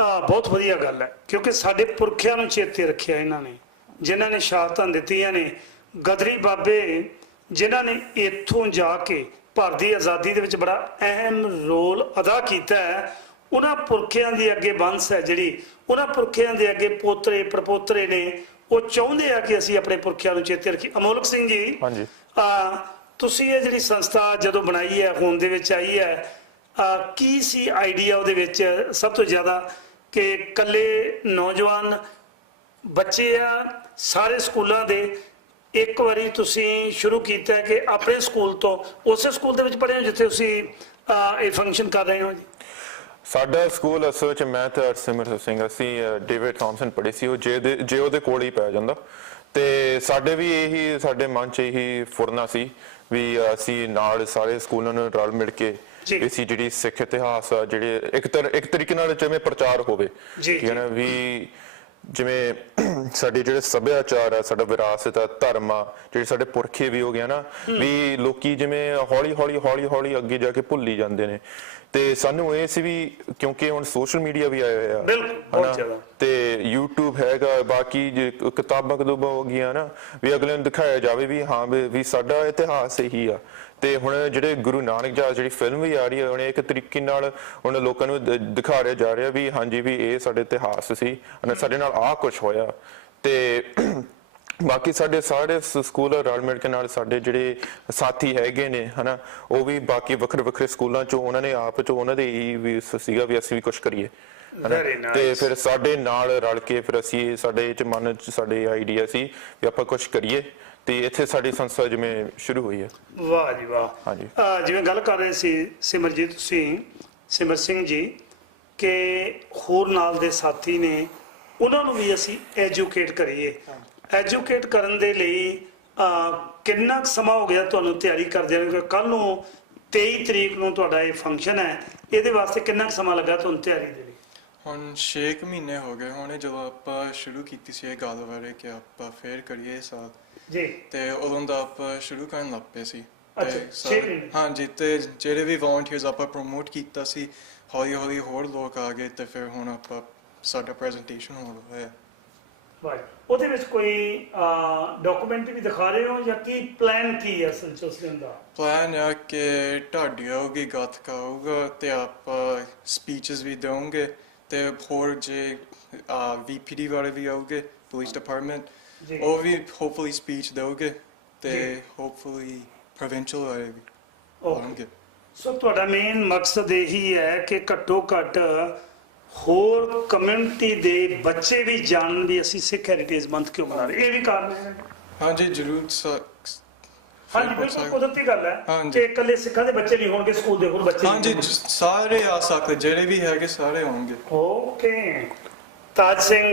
ਆ ਬਹੁਤ ਵਧੀਆ ਗੱਲ ਹੈ ਕਿਉਂਕਿ ਸਾਡੇ ਪੁਰਖਿਆਂ ਨੂੰ ਚੇਤੇ ਰੱਖਿਆ ਇਹਨਾਂ ਨੇ ਜਿਨ੍ਹਾਂ ਨੇ ਸ਼ਹਾਦਤਾਂ ਦਿੱਤੀਆਂ ਨੇ ਗਦਰੀ ਬਾਬੇ ਜਿਨ੍ਹਾਂ ਨੇ ਇੱਥੋਂ ਜਾ ਕੇ ਭਾਰਤ ਦੀ ਆਜ਼ਾਦੀ ਦੇ ਵਿੱਚ ਬੜਾ ਅਹਿਮ ਰੋਲ ਅਦਾ ਕੀਤਾ ਹੈ ਉਹਨਾਂ ਪੁਰਖਿਆਂ ਦੀ ਅੱਗੇ ਬੰਸ ਹੈ ਜਿਹੜੀ ਉਹਨਾਂ ਪੁਰਖਿਆਂ ਦੇ ਅੱਗੇ ਪੋਤਰੇ ਪ੍ਰਪੋਤਰੇ ਨੇ ਉਹ ਚਾਹੁੰਦੇ ਆ ਕਿ ਅਸੀਂ ਆਪਣੇ ਪੁਰਖਿਆਂ ਨੂੰ ਚੇਤੇ ਰੱਖੀ ਅਮੋਲਕ ਸਿੰਘ ਜੀ ਹਾਂਜੀ। ਆ ਤੁਸੀਂ ਇਹ ਜਿਹੜੀ ਸੰਸਥਾ ਜਦੋਂ ਬਣਾਈ ਹੈ ਹੋਂਦ ਦੇ ਵਿੱਚ ਆਈ ਹੈ ਕੀ ਸੀ ਆਈਡੀਆ ਉਹਦੇ ਵਿੱਚ ਸਭ ਤੋਂ ਜ਼ਿਆਦਾ ਕਿ ਇਕੱਲੇ ਨੌਜਵਾਨ ਬੱਚੇ ਆ, ਸਾਰੇ ਸਕੂਲਾਂ ਦੇ? ਇੱਕ ਵਾਰੀ ਤੁਸੀਂ ਸ਼ੁਰੂ ਕੀਤਾ ਕਿ ਆਪਣੇ ਸਕੂਲ ਤੋਂ ਉਸੇ ਸਕੂਲ ਦੇ ਵਿੱਚ ਪੜ੍ਹੇ ਹੋ ਜਿੱਥੇ ਤੁਸੀਂ ਇਹ ਫੰਕਸ਼ਨ ਕਰ ਰਹੇ ਹੋ ਜੀ? ਸਾਡਾ ਸਕੂਲ ਅਸਲ ਵਿੱਚ ਮੈਂ ਤੇ ਅਰਸਿਮਰ ਸਿੰਘ ਅਸੀਂ ਡੇਵਿਡ ਥਾਮਸਨ ਪੜ੍ਹੇ ਸੀ। ਉਹ ਜੇ ਦੇ, ਜੇ ਉਹਦੇ ਕੋਲ ਹੀ ਪੈ ਜਾਂਦਾ। ਤੇ ਸਾਡੇ ਵੀ ਇਹੀ, ਸਾਡੇ ਮਨ 'ਚ ਇਹੀ ਫੁਰਨਾ ਸੀ ਵੀ ਅਸੀਂ ਨਾਲ ਸਾਰੇ ਸਕੂਲਾਂ ਨੂੰ ਰਲ ਮਿਲ ਕੇ ਜੀ। ਇਸੀ ਜਿਹੜੀ ਸਿੱਖ ਇਤਿਹਾਸ ਆ ਜਿਹੜੇ ਇੱਕ ਤਰ ਇੱਕ ਤਰੀਕੇ ਨਾਲ ਜਿਵੇਂ ਪ੍ਰਚਾਰ ਹੋਵੇ ਜੀ, ਠੀਕ ਹੈ ਨਾ ਵੀ ਜਿਵੇਂ ਸਾਡੇ ਜਿਹੜੇ ਸੱਭਿਆਚਾਰ ਆ ਸਾਡਾ ਵਿਰਾਸਤ ਆ ਧਰਮ ਆ ਜਿਹੜੇ ਸਾਡੇ ਪੁਰਖੇ ਵੀ ਹੋ ਗਿਆ ਨਾ ਵੀ ਲੋਕੀ ਜਿਵੇਂ ਹੌਲੀ ਹੌਲੀ ਹੌਲੀ ਹੌਲੀ ਅੱਗੇ ਜਾ ਕੇ ਭੁੱਲੀ ਜਾਂਦੇ ਨੇ ਤੇ ਸਾਨੂੰ ਇਹ ਸੀ ਵੀ ਕਿਉਂਕਿ ਹੁਣ ਸੋਸ਼ਲ ਮੀਡੀਆ ਵੀ ਆਇਆ ਹੋਇਆ ਬਿਲਕੁਲ, ਬਹੁਤ ਹਨਾ? ਜ਼ਿਆਦਾ। ਤੇ YouTube ਹੈਗਾ ਬਾਕੀ ਜੇ ਕ- ਕਿਤਾਬਾਂ ਕਦੂਬਾਂ ਹੋ ਗਈਆਂ ਨਾ ਵੀ ਅਗਲੇ ਨੂੰ ਦਿਖਾਇਆ ਜਾਵੇ ਵੀ ਹਾਂ ਵੀ ਸਾਡਾ ਇਤਿਹਾਸ ਇਹੀ ਆ ਤੇ ਹੁਣ ਜਿਹੜੇ ਗੁਰੂ ਨਾਨਕ ਜਹਾਜ਼ ਜਿਹੜੀ ਫਿਲਮ ਵੀ ਆ ਰਹੀ ਹੈ ਹੁਣ ਇੱਕ ਤਰੀਕੇ ਨਾਲ ਹੁਣ ਲੋਕਾਂ ਨੂੰ ਦ- ਦਿਖਾ ਰਿਹਾ ਜਾ ਰਿਹਾ ਵੀ ਹਾਂਜੀ ਵੀ ਇਹ ਸਾਡੇ ਇਤਿਹਾਸ ਸੀ અને ਸਾਡੇ ਨਾਲ ਆਹ ਕੁਝ ਹੋਇਆ ਤੇ ਬਾਕੀ ਸਾਡੇ ਸਾਰੇ ਸ- ਸਕੂਲ ਰਲ ਮਿਲ ਕੇ ਨਾਲ ਸਾਡੇ ਜਿਹੜੇ ਸਾਥੀ ਹੈਗੇ ਨੇ ਹਨਾ ਉਹ ਵੀ ਬਾਕੀ ਵੱਖਰੇ ਵੱਖਰੇ ਸਕੂਲਾਂ ਚੋਂ ਉਹਨਾਂ ਨੇ ਆਪ ਚੋਂ ਉਹਨਾਂ ਦੇ ਹੀ ਵੀ ਸ- ਸੀਗਾ ਵੀ ਅਸੀਂ ਵੀ ਕੁਝ ਕਰੀਏ ਹਨਾ? Very nice. ਤੇ ਫਿਰ ਸਾਡੇ ਨਾਲ ਰਲ ਕੇ ਫਿਰ ਅਸੀਂ ਸਾਡੇ ਚ ਮਨ ਚ ਸਾਡੇ ਆਈਡੀਆ ਸੀ ਵੀ ਆਪਾਂ ਕੁਝ ਕਰੀਏ ਤੇ ਇੱਥੇ ਸਾਡੀ ਸੰਸਥਾ ਜਿਵੇਂ ਸ਼ੁਰੂ ਹੋਈ ਹੈ। ਵਾਹ ਜੀ ਵਾਹ। ਹਾਂਜੀ। ਆ, ਜਿਵੇਂ ਗੱਲ ਕਰ ਰਹੇ ਸੀ ਸਿਮਰਜੀਤ ਤੁਸੀਂ ਸਿਮਰ ਸਿੰਘ ਜੀ ਕਿ ਹੋਰ ਨਾਲ ਦੇ ਸਾਥੀ ਨੇ ਉਹਨਾਂ ਨੂੰ ਵੀ ਅਸੀਂ ਐਜੂਕੇਟ ਕਰੀਏ। ਐਜੂਕੇਟ ਕਰਨ ਦੇ ਲਈ ਆ, ਕਿੰਨਾ ਕੁ ਸਮਾਂ ਹੋ ਗਿਆ ਤੁਹਾਨੂੰ ਤਿਆਰੀ ਕਰਦਿਆਂ ਨੂੰ? ਕੱਲ ਨੂੰ 23 ਤਰੀਕ ਨੂੰ ਤੁਹਾਡਾ ਇਹ ਫੰਕਸ਼ਨ ਹੈ। ਇਹਦੇ ਵਾਸਤੇ ਕਿੰਨਾ ਕੁ ਸਮਾਂ ਲੱਗਾ ਤੁਹਾਨੂੰ ਤਿਆਰੀ ਦੇ ਲਈ? ਹੁਣ 6 ਮਹੀਨੇ ਹੋ ਗਏ। ਹੁਣੇ ਜਦੋਂ ਆਪਾਂ ਸ਼ੁਰੂ ਕੀਤੀ ਸੀ ਇਹ ਗੱਲ ਬਾਰੇ ਕਿ ਆਪਾਂ ਫੇਰ ਕਰੀਏ ਸਾਲ ਜੀ ਤੇ ਉਦੋਂ ਦਾ ਆਪਾਂ ਸ਼ੁਰੂ ਕਰਨ ਲੱਗ ਪਏ ਸੀ ਅੱਛਾ, ਛੇ ਸਾਰੇ- ਮਹੀਨੇ। ਹਾਂਜੀ ਤੇ ਜਿਹੜੇ ਵੀ ਵੌਲੰਟੀਅਰਸ ਆਪਾਂ ਪ੍ਰੋਮੋਟ ਕੀਤਾ ਸੀ ਹੌਲੀ ਹੌਲੀ ਹੋਰ ਲੋਕ ਆ ਗਏ ਤੇ ਫਿਰ ਹੁਣ ਆਪਾਂ ਸਾਡਾ ਪ੍ਰੈਜੈਂਟੇਸ਼ਨ ਹੋ ਰਿਹਾ ਹੈ ਵਾਹ ਉਹਦੇ ਵਿੱਚ ਕੋਈ ਡਾਕੂਮੈਂਟ ਵੀ ਦਿਖਾ ਰਹੇ ਹੋ ਜਾਂ ਕੀ ਪਲਾਨ ਕੀ ਹੈ ਅਸਲ ਚ ਉਸ ਦਿਨ ਦਾ ਪਲਾਨ ਹੈ ਕਿ ਢਾਡੀ ਹੋਊਗੀ ਗੱਤਕਾ ਹੋਊਗਾ ਤੇ ਆਪਾਂ ਸਪੀਚਸ ਵੀ ਦੇਵਾਂਗੇ ਤੇ ਹੋਰ ਜੇ ਵੀਪੀਡੀ ਵਾਲੇ ਵੀ ਆਉਗੇ ਪੁਲਿਸ ਡਿਪਾਰਟਮੈਂਟ। ਉਹ ਵੀ ਹੋਪਫੁਲੀ ਸਪੀਚ ਦੇਉਗੇ ਤੇ। Hopefully provincial. ਆਉਣਗੇ। ਸੋ ਤੁਹਾਡਾ ਮੇਨ ਮਕਸਦ ਇਹੀ ਹੈ ਕਿ ਘੱਟੋ ਘੱਟ ਹੋਰ ਕਮਿਊਨਿਟੀ ਦੇ ਬੱਚੇ ਵੀ ਜਾਣਨ ਵੀ ਅਸੀਂ ਸਿੱਖ ਹੈਰੀਟੇਜ ਮੰਥ ਕਿਉਂ ਮਨਾ ਰਹੇ? ਇਹ ਵੀ ਕਾਰਨ ਹੈ। ਹਾਂਜੀ ਜ਼ਰੂਰ ਹਾਂਜੀ ਬਿਲਕੁਲ ਕੁਦਰਤੀ ਗੱਲ ਹੈ। ਕਿ ਇਕੱਲੇ ਸਿੱਖਾਂ ਦੇ ਬੱਚੇ ਨਹੀਂ ਹੋਣਗੇ ਸਕੂਲ ਦੇ ਹੋਰ ਬੱਚੇ ਹਾਂਜੀ ਸਾਰੇ ਆ ਸਕਦੇ ਜਿਹੜੇ ਵੀ ਹੈਗੇ ਸਾਰੇ ਆਉਣਗੇ। ਓਕੇ ਤਾਜ ਸਿੰਘ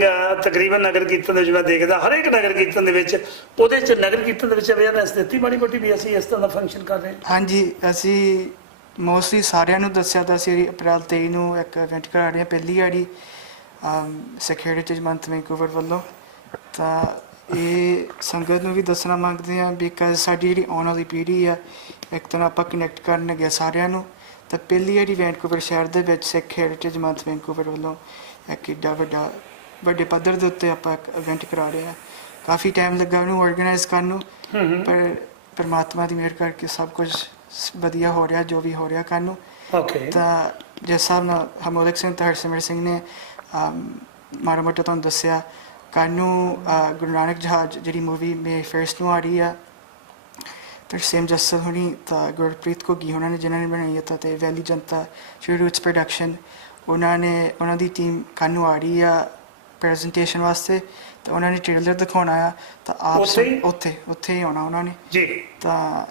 ਤਕਰੀਬਨ ਨਗਰ ਕੀਰਤਨ ਦੇ ਵਿੱਚ ਮੈਂ ਦੇਖਦਾ ਹਰੇਕ ਨਗਰ ਕੀਰਤਨ ਦੇ ਵਿੱਚ, ਉਹਦੇ ਚ ਨਗਰ ਕੀਰਤਨ ਦੇ ਵਿੱਚ ਅਵੇਅਰਨੈਸ ਦਿੱਤੀ ਮਾੜੀ ਮੋਟੀ ਵੀ ਅਸੀਂ ਇਸ ਤਰ੍ਹਾਂ ਦਾ ਫੰਕਸ਼ਨ ਕਰ ਰਹੇ ਹਾਂਜੀ, ਅਸੀਂ ਮੋਸਟਲੀ ਸਾਰਿਆਂ ਨੂੰ ਦੱਸਿਆ ਤਾਂ ਅਸੀਂ ਅਪ੍ਰੈਲ 23 ਨੂੰ ਇੱਕ ਇਵੈਂਟ ਕਰਾ ਰਹੇ ਹਾਂ, ਪਹਿਲੀ ਆੜੀ ਸਿਕਿਉਰਿਟੀ ਮੰਥ ਵੈਂਕੂਵਰ ਵੱਲੋਂ। ਤਾਂ ਇਹ ਸੰਗਤ ਨੂੰ ਵੀ ਦੱਸਣਾ ਮੰਗਦੇ ਹਾਂ ਬਿਕਾਜ਼ ਸਾਡੀ ਜਿਹੜੀ ਆਉਣ ਵਾਲੀ ਪੀੜ੍ਹੀ ਆ, ਇੱਕ ਤਰ੍ਹਾਂ ਆਪਾਂ ਕਨੈਕਟ ਕਰਨ ਲੱਗੇ ਸਾਰਿਆਂ ਨੂੰ। ਤਾਂ ਪਹਿਲੀ ਵਾਰੀ ਵੈਂਕੂਵਰ ਸ਼ਹਿਰ ਦੇ ਵਿੱਚ ਸਿੱਖ ਹੈਰੀਟੇਜ ਮੰਥ ਵੈਂਕੂਵਰ ਵੱਲੋਂ ਇੱਕ ਏਡਾ ਵੱਡਾ ਵੱਡੇ ਪੱਧਰ ਦੇ ਉੱਤੇ ਆਪਾਂ ਇੱਕ ਇਵੈਂਟ ਕਰਾ ਰਹੇ ਹਾਂ। ਕਾਫੀ ਟਾਈਮ ਲੱਗਾ ਉਹਨੂੰ ਆਰਗੇਨਾਈਜ਼ ਕਰਨ ਨੂੰ ਪਰ ਪਰਮਾਤਮਾ ਦੀ ਮਿਹਰ ਕਰਕੇ ਸਭ ਕੁਝ ਵਧੀਆ ਹੋ ਰਿਹਾ ਜੋ ਵੀ ਹੋ ਰਿਹਾ ਕੱਲ੍ਹ ਨੂੰ। ਓਕੇ ਤਾਂ ਜਿਸ ਹਿਸਾਬ ਨਾਲ ਹਮੋਲਕ ਸਿੰਘ ਤੇ ਹਰਸਿਮਰ ਸਿੰਘ ਨੇ ਮਾੜਾ ਮੋਟਾ ਤੁਹਾਨੂੰ ਦੱਸਿਆ ਕੱਲ੍ਹ ਨੂੰ ਅ, ਗੁਰੂ ਨਾਨਕ ਜਹਾਜ਼ ਜਿਹੜੀ ਮੂਵੀ ਮੇ ਫਰਸਟ ਨੂੰ ਆ ਰਹੀ ਆ ਤਰਸੇਮ ਜੱਸਲ ਹੁਣੀ ਤਾਂ ਗੁਰਪ੍ਰੀਤ ਘੁੱਗੀ ਉਹਨਾਂ ਨੇ ਜਿਨ੍ਹਾਂ ਨੇ ਬਣਾਈ ਹੈ ਤਾਂ ਤੇ ਵੈਲੀ ਜਨਤਾ ਸ਼੍ਰੀ ਰੂਟਸ ਪ੍ਰੋਡਕਸ਼ਨ ਉਹਨਾਂ ਨੇ ਉਹਨਾਂ ਦੀ ਟੀਮ ਕੱਲ੍ਹ ਨੂੰ ਆ ਰਹੀ ਆ ਪ੍ਰੈਜੈਂਟੇਸ਼ਨ ਵਾਸਤੇ ਤਾਂ ਉਹਨਾਂ ਨੇ ਟ੍ਰੇਲਰ ਦਿਖਾਉਣਾ ਆ ਤਾਂ ਆਪ ਉੱਥੇ ਹੀ? ਉੱਥੇ ਉੱਥੇ ਹੀ ਆਉਣਾ ਉਹਨਾਂ ਨੇ। ਜੀ। ਤਾਂ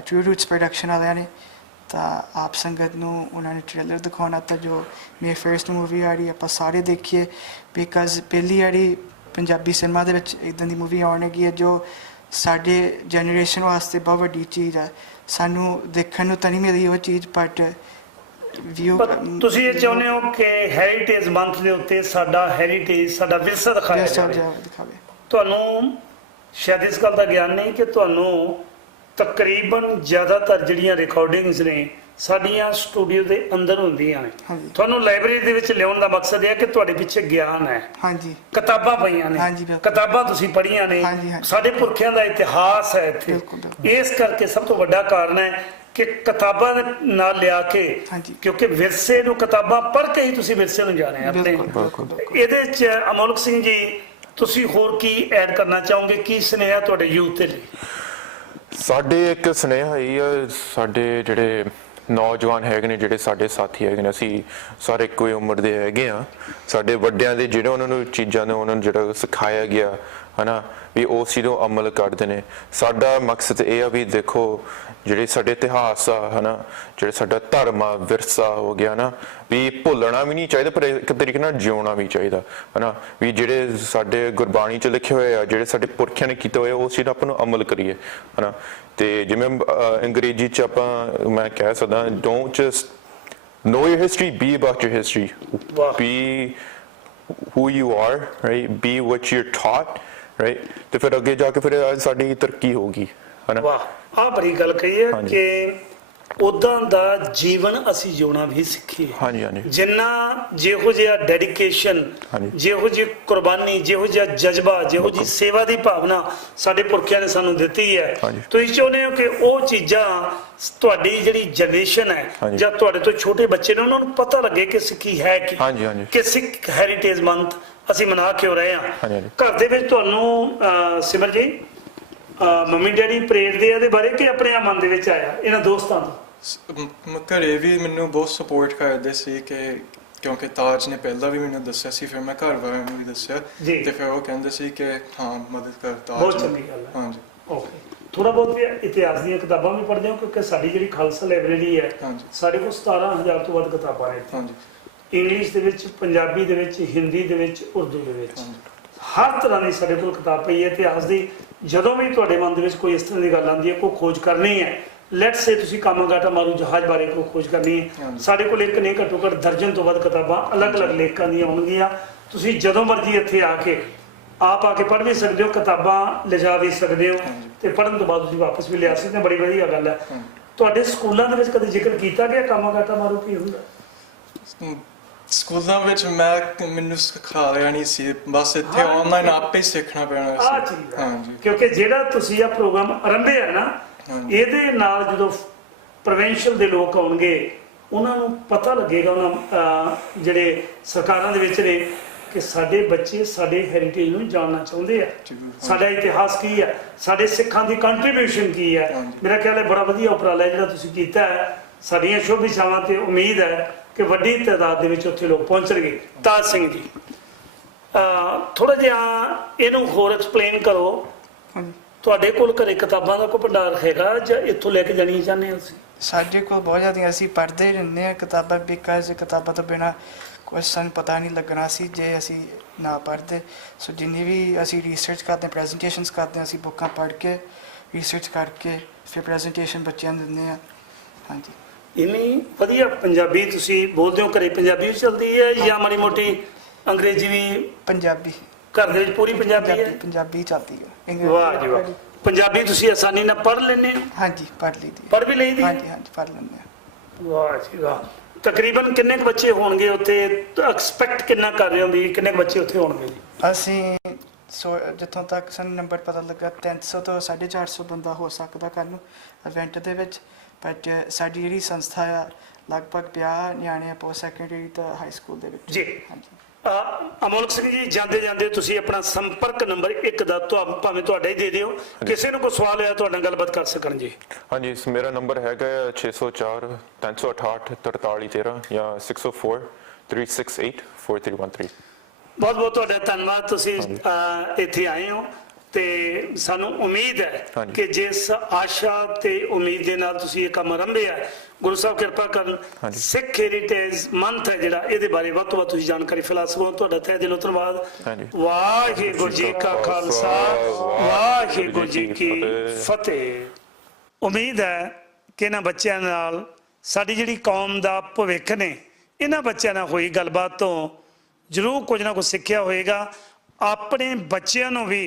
ਟਰੂ ਰੂਟਸ ਪ੍ਰੋਡਕਸ਼ਨ ਵਾਲਿਆਂ ਨੇ ਤਾਂ ਆਪ ਸੰਗਤ ਨੂੰ ਉਹਨਾਂ ਨੇ ਟ੍ਰੇਲਰ ਦਿਖਾਉਣਾ ਤਾਂ ਜੋ ਮੇਰੀ ਫਰਸਟ ਮੂਵੀ ਆ ਰਹੀ ਆਪਾਂ ਸਾਰੇ ਦੇਖੀਏ ਬਿਕਾਜ਼ ਪਹਿਲੀ ਵਾਰੀ ਪੰਜਾਬੀ ਸਿਨੇਮਾ ਦੇ ਵਿੱਚ ਇਦਾਂ ਦੀ ਮੂਵੀ ਆਉਣ ਲੱਗੀ ਹੈ ਜੋ ਸਾਡੇ ਜਨਰੇਸ਼ਨ ਵਾਸਤੇ ਬਹੁਤ ਵੱਡੀ ਚੀਜ਼ ਹੈ ਸਾਨੂੰ ਦੇਖਣ ਨੂੰ ਤਾਂ ਨਹੀਂ ਮਿਲੀ ਉਹ ਚੀਜ਼ ਬਟ ਵਿਊ ਪਰ ਤੁਸੀਂ ਇਹ ਚਾਹੁੰਦੇ ਹੋ ਕਿ ਹੈਰੀਟੇਜ ਮੰਥ ਦੇ ਉੱਤੇ ਸਾਡਾ ਹੈਰੀਟੇਜ ਸਾਡਾ ਵਿਰਸਾ ਦਿਖਾਇਆ ਜਾਵੇ? ਤੁਹਾਨੂੰ ਸ਼ਾਇਦ ਇਸ ਗੱਲ ਦਾ ਗਿਆਨ ਨਹੀਂ ਕਿ ਤੁਹਾਨੂੰ ਤਕਰੀਬਨ ਜ਼ਿਆਦਾਤਰ ਜਿਹੜੀਆਂ ਰਿਕਾਰਡਿੰਗਸ ਨੇ ਸਾਡੀਆਂ ਸਟੂਡੀਓ ਦੇ ਅੰਦਰ ਹੁੰਦੀਆਂ ਨੇ ਹਾਂਜੀ। ਤੁਹਾਨੂੰ ਲਾਇਬ੍ਰੇਰੀ ਦੇ ਵਿੱਚ ਲਿਆਉਣ ਦਾ ਮਕਸਦ ਇਹ ਹੈ ਕਿ ਤੁਹਾਡੇ ਪਿੱਛੇ ਗਿਆਨ ਹੈ ਹਾਂਜੀ ਕਿਤਾਬਾਂ ਪਈਆਂ ਨੇ ਬਿਲਕੁਲ। ਕਿਤਾਬਾਂ ਤੁਸੀਂ ਪੜ੍ਹੀਆਂ ਨੇ ਹਾਂਜੀ, ਹਾਂਜੀ। ਸਾਡੇ ਪੁਰਖਿਆਂ ਦਾ ਇਤਿਹਾਸ ਹੈ ਇੱਥੇ ਬਿਲਕੁਲ। ਇਸ ਕਰਕੇ ਸਭ ਤੋਂ ਵੱਡਾ ਕਾਰਨ ਹੈ ਕਿ ਕਿਤਾਬਾਂ ਦੇ ਨਾਲ ਲਿਆ ਕੇ ਹਾਂਜੀ। ਕਿਉਂਕਿ ਵਿਰਸੇ ਨੂੰ ਕਿਤਾਬਾਂ ਪੜ੍ਹ ਕੇ ਹੀ ਤੁਸੀਂ ਵਿਰਸੇ ਨੂੰ ਜਾਣਿਆ ਆਪਣੇ ਬਿਲਕੁਲ ਬਿਲਕੁਲ ਬਿਲਕੁਲ। ਇਹਦੇ ਚ ਅਮੋਲਕ ਸਿੰਘ ਜੀ ਤੁਸੀਂ ਹੋਰ ਕੀ ਐਡ ਕਰਨਾ ਚਾਹੋਗੇ ਕੀ ਸੁਨੇਹਾ ਤੁਹਾਡੇ ਯੂਥ ਦੇ ਲਈ ਸਾਡੇ ਇੱਕ ਸੁਨੇਹਾ ਹੀ ਆ, ਸਾਡੇ ਜਿਹੜੇ ਨੌਜਵਾਨ ਹੈਗੇ ਨੇ, ਜਿਹੜੇ ਸਾਡੇ ਸਾਥੀ ਹੈਗੇ ਨੇ, ਅਸੀਂ ਸਾਰੇ ਇੱਕੋ ਹੀ ਉਮਰ ਦੇ ਹੈਗੇ ਆ। ਸਾਡੇ ਵੱਡਿਆਂ ਦੇ ਜਿਹੜੇ ਉਹਨਾਂ ਨੂੰ ਚੀਜ਼ਾਂ ਨੇ, ਉਹਨਾਂ ਨੂੰ ਜਿਹੜਾ ਸਿਖਾਇਆ ਗਿਆ ਹਨਾ ਵੀ ਉਸ ਚੀਜ਼ ਨੂੰ ਅਮਲ ਕਰਦੇ ਨੇ। ਸਾਡਾ ਮਕਸਦ ਇਹ ਆ ਵੀ ਦੇਖੋ ਜਿਹੜੇ ਸਾਡੇ ਇਤਿਹਾਸ ਆ ਹਨਾ ਜਿਹੜੇ ਸਾਡਾ ਧਰਮ ਆ ਵਿਰਸਾ ਹੋ ਗਿਆ ਨਾ ਵੀ ਭੁੱਲਣਾ ਵੀ ਨਹੀਂ ਚਾਹੀਦਾ ਪਰ ਇੱਕ ਤਰੀਕੇ ਨਾਲ ਜਿਉਣਾ ਵੀ ਚਾਹੀਦਾ ਹਨਾ। ਵੀ ਜਿਹੜੇ ਸਾਡੇ ਗੁਰਬਾਣੀ ਚ ਲਿਖੇ ਹੋਏ ਆ ਜਿਹੜੇ ਸਾਡੇ ਪੁਰਖਿਆਂ ਨੇ ਕੀਤੇ ਹੋਏ ਆ, ਉਸ ਚੀਜ਼ ਦਾ ਆਪਾਂ ਨੂੰ ਅਮਲ ਕਰੀਏ ਹਨਾ। ਤੇ ਜਿਵੇਂ ਅੰਗਰੇਜ਼ੀ ਚ ਆਪਾਂ ਮੈਂ ਕਹਿ ਸਕਦਾ don't just know your history be about your history ਵਾਹ। be who you are right? Be what you're taught right ਤੇ ਫਿਰ ਅੱਗੇ ਜਾ ਕੇ ਫਿਰ ਸਾਡੀ ਤਰੱਕੀ ਹੋਗੀ ਹਨਾ ਵਾਹ ਆਹ ਬੜੀ ਗੱਲ ਕਹੀ ਹੈ। ਕਿ ਉਦਾਂ ਦਾ ਜੀਵਨ ਅਸੀਂ ਜਿਉਣਾ ਵੀ ਸਿੱਖੀਏ ਹਾਂਜੀ ਹਾਂਜੀ ਜਿੰਨਾ ਜਿਹੋ ਜਿਹਾ ਡੈਡੀਕੇਸ਼ਨ। ਜਿਹੋ ਜਿਹੀ ਕੁਰਬਾਨੀ ਜਿਹੋ ਜਿਹਾ ਜਜ਼ਬਾ ਜਿਹੋ ਜਿਹੀ ਸੇਵਾ ਦੀ ਭਾਵਨਾ ਸਾਡੇ ਪੁਰਖਿਆਂ ਨੇ ਸਾਨੂੰ ਦਿੱਤੀ ਹੈ। ਤੁਸੀਂ ਚਾਹੁੰਦੇ ਹੋ ਕਿ ਉਹ ਚੀਜ਼ਾਂ ਤੁਹਾਡੀ ਜਿਹੜੀ ਜਨਰੇਸ਼ਨ ਹੈ। ਜਾਂ ਤੁਹਾਡੇ ਤੋਂ ਛੋਟੇ ਬੱਚੇ ਨੇ ਉਹਨਾਂ ਨੂੰ ਪਤਾ ਲੱਗੇ ਕਿ ਸਿੱਖੀ ਹੈ ਕੀ। ਕਿ ਸਿੱਖ ਹੈਰੀਟੇਜ ਮੰਥ ਅਸੀਂ ਮਨਾ ਕਿਉਂ ਰਹੇ ਹਾਂ ਹਾਂਜੀ, ਹਾਂਜੀ। ਘਰ ਦੇ ਵਿੱਚ ਤੁਹਾਨੂੰ ਅਹ, ਸਿਮਰ ਜੀ ਅਹ, ਮੰਮੀ ਡੈਡੀ ਪ੍ਰੇਰਦੇ ਆ ਇਹਦੇ ਬਾਰੇ ਕਿ ਆਪਣੇ ਆਪ ਮਨ ਦੇ ਵਿੱਚ ਆਇਆ ਇਹਨਾਂ ਦੋਸਤਾਂ ਤੋਂ ਸ- ਮ- ਮ- ਘਰੇ ਵੀ ਮੈਨੂੰ ਬਹੁਤ ਸਪੋਰਟ ਕਰਦੇ ਸੀ ਕਿ ਕਿਉਂਕਿ ਤਾਜ ਨੇ ਪਹਿਲਾਂ ਵੀ ਮੈਨੂੰ ਦੱਸਿਆ ਸੀ ਫਿਰ ਮੈਂ ਘਰ ਵਾਲਿਆਂ ਨੂੰ ਵੀ ਦੱਸਿਆ ਜੀ। ਤੇ ਫਿਰ ਉਹ ਕਹਿੰਦੇ ਸੀ ਕਿ ਹਾਂ ਮਦਦ ਕਰ ਤਾਜ ਬਹੁਤ ਨੂੰ। ਚੰਗੀ ਗੱਲ ਹੈ। ਹਾਂਜੀ ਓਕੇ ਥੋੜਾ ਬਹੁਤ ਵੀ ਇਤਿਹਾਸ ਦੀਆਂ ਕਿਤਾਬਾਂ ਵੀ ਪੜ੍ਹਦੇ ਹੋ ਕਿਉਂਕਿ ਸਾਡੀ ਜਿਹੜੀ ਖਾਲਸਾ ਲਾਇਬ੍ਰੇਰੀ ਹੈ ਹਾਂਜੀ। ਸਾਡੇ ਕੋਲ 17000 ਤੋਂ ਵੱਧ ਕਿਤਾਬਾਂ ਨੇ ਹਾਂਜੀ ਇੰਗਲਿਸ਼ ਦੇ ਵਿੱਚ ਪੰਜਾਬੀ ਦੇ ਵਿੱਚ ਹਿੰਦੀ ਦੇ ਵਿੱਚ ਉਰਦੂ ਦੇ ਵਿੱਚ। ਹਰ ਤਰ੍ਹਾਂ ਦੀ ਸਾਡੇ ਕੋਲ ਕਿਤਾਬ ਪਈ ਹੈ ਇਤਿਹਾਸ ਦੀ। ਜਦੋਂ ਵੀ ਤੁਹਾਡੇ ਮਨ ਦੇ ਵਿੱਚ ਕੋਈ ਇਸ ਤਰ੍ਹਾਂ ਦੀ ਗੱਲ ਆਉਂਦੀ ਹੈ ਕੋਈ ਖੋਜ ਕਰਨੀ ਹੈ ਲੈਟ ਸੇ ਤੁਸੀਂ ਕਾਮਾਗਾਟਾ ਮਾਰੂ ਜਹਾਜ਼ ਬਾਰੇ ਕੋਈ ਖੋਜ ਕਰਨੀ ਹੈ। ਸਾਡੇ ਕੋਲ ਇੱਕ ਨਹੀਂ ਘੱਟੋ ਘੱਟ ਦਰਜਨ ਤੋਂ ਵੱਧ ਕਿਤਾਬਾਂ ਅਲੱਗ-ਅਲੱਗ ਲੇਖਕਾਂ ਦੀਆਂ ਹੋਣਗੀਆਂ ਤੁਸੀਂ ਜਦੋਂ ਮਰਜ਼ੀ ਇੱਥੇ ਆ ਕੇ ਆਪ ਆ ਕੇ ਪੜ੍ਹ ਵੀ ਸਕਦੇ ਹੋ ਕਿਤਾਬਾਂ ਲਿਜਾ ਵੀ ਸਕਦੇ ਹੋ ਤੇ ਪੜ੍ਹਨ ਤੋਂ ਬਾਅਦ ਤੁਸੀਂ ਵਾਪਸ ਵੀ ਲਿਆ ਸਕਦੇ ਹੋ। ਬੜੀ ਵਧੀਆ ਗੱਲ ਹੈ। ਤੁਹਾਡੇ ਸਕੂਲਾਂ ਦੇ ਵਿੱਚ ਕਦੇ ਜ਼ਿਕਰ ਕੀਤਾ ਗਿਆ ਕਾਮਾਗਾਟਾ ਮਾਰੂ ਕੀ ਹੁੰਦਾ? ਸਕੂਲਾਂ ਵਿੱਚ ਮੈਂ ਮੈਨੂੰ ਸਿਖਾ ਰਿਹਾ ਨਹੀਂ ਸੀ। ਬਸ ਇੱਥੇ ਆਨਲਾਈਨ ਆਪੇ ਹੀ ਸਿੱਖਣਾ ਪੈਣਾ ਆ ਸੀ। ਚੀਜ਼ ਹਾਂਜੀ। ਕਿਉਂਕਿ ਜਿਹੜਾ ਤੁਸੀਂ ਆ ਪ੍ਰੋਗਰਾਮ ਆਰੰਭਿਆ ਨਾ ਹਾਂਜੀ। ਇਹਦੇ ਨਾਲ ਜਦੋਂ ਪ੍ਰੋਵਿੰਸ਼ੀਅਲ ਦੇ ਲੋਕ ਆਉਣਗੇ ਉਹਨਾਂ ਨੂੰ ਪਤਾ ਲੱਗੇਗਾ ਉਹਨਾਂ ਅਹ, ਜਿਹੜੇ ਸਰਕਾਰਾਂ ਦੇ ਵਿੱਚ ਨੇ ਕਿ ਸਾਡੇ ਬੱਚੇ ਸਾਡੇ ਹੈਰੀਟੇਜ ਨੂੰ ਜਾਣਨਾ ਚਾਹੁੰਦੇ ਆ। ਜ਼ਰੂਰ। ਸਾਡਾ ਇਤਿਹਾਸ ਕੀ ਹੈ ਸਾਡੇ ਸਿੱਖਾਂ ਦੀ ਕੰਟਰੀਬਿਊਸ਼ਨ ਕੀ ਹਾਂਜੀ। ਮੇਰਾ ਖਿਆਲ ਹੈ ਬੜਾ ਵਧੀਆ ਉਪਰਾਲਾ ਜਿਹੜਾ ਤੁਸੀਂ ਕੀਤਾ ਹੈ। ਸਾਡੀਆਂ ਸ਼ੁਭ ਇਛਾਵਾਂ ਤੇ ਉਮੀਦ ਹੈ ਕਿ ਵੱਡੀ ਤਾਦਾਦ ਦੇ ਵਿੱਚ ਉੱਥੇ ਲੋਕ ਪਹੁੰਚਣਗੇ ਤਾਜ ਸਿੰਘ ਜੀ ਥੋੜਾ ਜਿਹਾ ਇਹਨੂੰ ਹੋਰ ਐਕਸਪਲੇਨ ਕਰੋ। ਤੁਹਾਡੇ ਕੋਲ ਘਰੇ ਕਿਤਾਬਾਂ ਦਾ ਕੋਈ ਭੰਡਾਰ ਹੈਗਾ ਜਾਂ ਇੱਥੋਂ ਲੈ ਕੇ ਜਾਣੀਆਂ ਚਾਹੁੰਦੇ ਹੋ ਤੁਸੀਂ? ਸਾਡੇ ਕੋਲ ਬਹੁਤ ਜ਼ਿਆਦਾ ਅਸੀਂ ਪੜ੍ਹਦੇ ਹੀ ਰਹਿੰਦੇ ਆ ਕਿਤਾਬਾਂ ਬਿਕਾਜ਼ ਕਿਤਾਬਾਂ ਤੋਂ ਬਿਨਾ ਕੁਝ ਸਾਨੂੰ ਪਤਾ ਨਹੀਂ ਲੱਗਣਾ ਸੀ ਜੇ ਅਸੀਂ ਨਾ ਪੜ੍ਹਦੇ। ਸੋ ਜਿੰਨੀ ਵੀ ਅਸੀਂ ਰਿਸਰਚ ਕਰਦੇ ਪ੍ਰੈਜੈਂਟੇਸ਼ਨਸ ਕਰਦੇ ਹਾਂ ਅਸੀਂ ਬੁੱਕਾਂ ਪੜ੍ਹ ਕੇ ਰਿਸਰਚ ਕਰਕੇ ਫਿਰ ਪ੍ਰੈਜੈਂਟੇਸ਼ਨ ਬੱਚਿਆਂ ਨੂੰ ਦਿੰਦੇ ਆ ਹਾਂਜੀ। ਇੰਨੀ ਵਧੀਆ ਪੰਜਾਬੀ ਤੁਸੀਂ ਬੋਲਦੇ ਹੋ ਘਰੇ ਪੰਜਾਬੀ ਵੀ ਚੱਲਦੀ ਹੈ ਜਾਂ ਮਾੜੀ ਮੋਟੀ ਅੰਗਰੇਜ਼ੀ ਵੀ ਪੰਜਾਬੀ। ਘਰ ਦੇ ਵਿੱਚ ਪੂਰੀ ਪੰਜਾਬੀ ਪੰਜਾਬੀ ਹੈ? ਪੰਜਾਬੀ ਚੱਲਦੀ ਹੈ। ਵਾਹ ਜੀ ਵਾਹ। ਪੰਜਾਬੀ ਤੁਸੀਂ ਆਸਾਨੀ ਨਾਲ ਪੜ੍ਹ ਲੈਂਦੇ ਹੋ? ਹਾਂਜੀ ਪੜ੍ਹ ਲਈਦੀ ਹੈ। ਪੜ੍ਹ ਵੀ ਲਈਦੀ ਹੈ? ਹਾਂਜੀ ਹਾਂਜੀ ਪੜ੍ਹ ਲੈਂਦੇ ਆ ਵਾਹ ਜੀ ਵਾਹ। ਤਕਰੀਬਨ ਕਿੰਨੇ ਕੁ ਬੱਚੇ ਹੋਣਗੇ ਉੱਥੇ? ਐਕਸਪੈਕਟ ਕਿੰਨਾ ਕਰ ਰਹੇ ਹੋ ਵੀ ਕਿੰਨੇ ਕੁ ਬੱਚੇ ਉੱਥੇ ਹੋਣਗੇ ਜੀ? ਅਸੀਂ ਸੋ ਜਿੱਥੋਂ ਤੱਕ ਸਾਨੂੰ ਨੰਬਰ ਪਤਾ ਲੱਗਾ 300 ਤੋਂ 450 ਬੰਦਾ ਹੋ ਸਕਦਾ ਕੱਲ ਨੂੰ ਇਵੈਂਟ ਦੇ ਵਿੱਚ। ਬਟ ਸਾਡੀ ਜਿਹੜੀ ਸੰਸਥਾ ਆ ਲਗਭਗ 50 ਨਿਆਣੇ ਆ ਪੋਸਟ ਸੈਕੰਡਰੀ ਤੋਂ ਹਾਈ ਸਕੂਲ ਦੇ ਵਿੱਚ। ਜੀ। ਹਾਂਜੀ। ਅਮੋਲਕ ਸਿੰਘ ਜੀ ਜਾਂਦੇ ਜਾਂਦੇ ਤੁਸੀਂ ਆਪਣਾ ਸੰਪਰਕ ਨੰਬਰ ਇੱਕ ਦਾ ਤੁਹਾ- ਭਾਵੇਂ ਤੁਹਾਡਾ ਹੀ ਦੇ ਦਿਓ। ਕਿਸੇ ਨੂੰ ਕੋਈ ਸਵਾਲ ਹੋਇਆ ਤੁਹਾਡੇ ਗੱਲਬਾਤ ਕਰ ਸਕਣ ਜੀ। ਹਾਂਜੀ ਇਸ ਮੇਰਾ ਨੰਬਰ ਹੈਗਾ ਹੈ 604 368 4313 ਜਾਂ 604 368 4313 ਬਹੁਤ ਬਹੁਤ ਤੁਹਾਡਾ ਧੰਨਵਾਦ। ਤੁਸੀਂ ਇੱਥੇ ਆਏ ਹੋ। ਤੇ ਸਾਨੂੰ ਉਮੀਦ ਹੈ। ਕਿ ਜਿਸ ਆਸ਼ਾ ਤੇ ਉਮੀਦ ਦੇ ਨਾਲ ਤੁਸੀਂ ਇਹ ਕੰਮ ਆਰੰਭਿਆ ਹੈ, ਗੁਰੂ ਸਾਹਿਬ ਕਿਰਪਾ ਕਰਨ। ਸਿੱਖ ਹੈਰੀਟੇਜ ਮੰਥ ਹੈ ਜਿਹੜਾ ਇਹਦੇ ਬਾਰੇ ਵੱਧ ਤੋਂ ਵੱਧ ਤੁਸੀਂ ਜਾਣਕਾਰੀ ਫੈਲਾ ਸਕੋ ਤੁਹਾਡਾ ਤਹਿ ਦਿਲੋਂ ਧੰਨਵਾਦ। ਵਾਹਿਗੁਰੂ ਜੀ ਕਾ ਖਾਲਸਾ ਵਾਹਿਗੁਰੂ ਜੀ ਕੀ ਫਤਿਹ ਉਮੀਦ ਹੈ ਕਿ ਇਹਨਾਂ ਬੱਚਿਆਂ ਨਾਲ ਸਾਡੀ ਜਿਹੜੀ ਕੌਮ ਦਾ ਭਵਿੱਖ ਨੇ ਇਹਨਾਂ ਬੱਚਿਆਂ ਨਾਲ ਹੋਈ ਗੱਲਬਾਤ ਤੋਂ ਜ਼ਰੂਰ ਕੁਝ ਨਾ ਕੁਝ ਸਿੱਖਿਆ ਹੋਵੇਗਾ ਆਪਣੇ ਬੱਚਿਆਂ ਨੂੰ ਵੀ